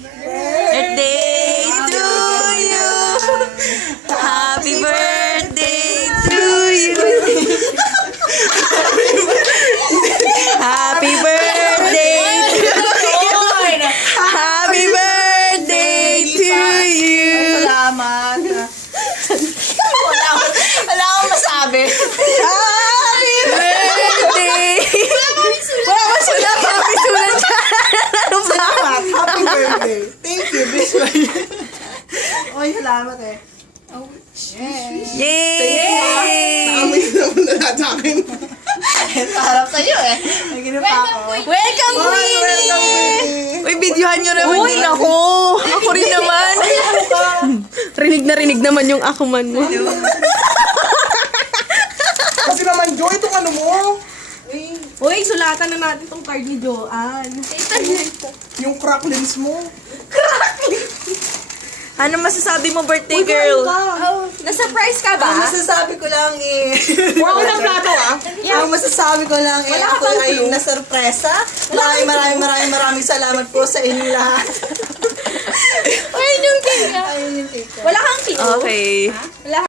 Birthday to you. Happy birthday to you. Happy birthday to you. Happy birthday to you. Salamat. Wala akong masabi. Happy birthday. Wala pa kami sulat dyan. Ano ba? Salamat. Happy birthday. Thank you, Bishop. Oy, salamat eh. Yay! Naamoy na naman na lahat sa akin. Harap sa'yo eh. Naginip ako. Welcome, Queenie! Uy, videohan nyo naman din ako. Ako rin naman. Rinig naman yung akuman mo. Kasi naman, Joy, itong ano mo. Uy, sulatan na natin tong card ni Joanne. Yung crack lens mo. Ano masasabi mo, birthday girl? Na-surprise ka ba? Ang masasabi ko lang eh. Wala ko ng plato ah. Ang masasabi ko lang eh. Ako ay nasurpresa. Maraming salamat po sa inyo lahat. Ayun yung cake. Ayun yung cake. Wala kang cake. Okay. Wala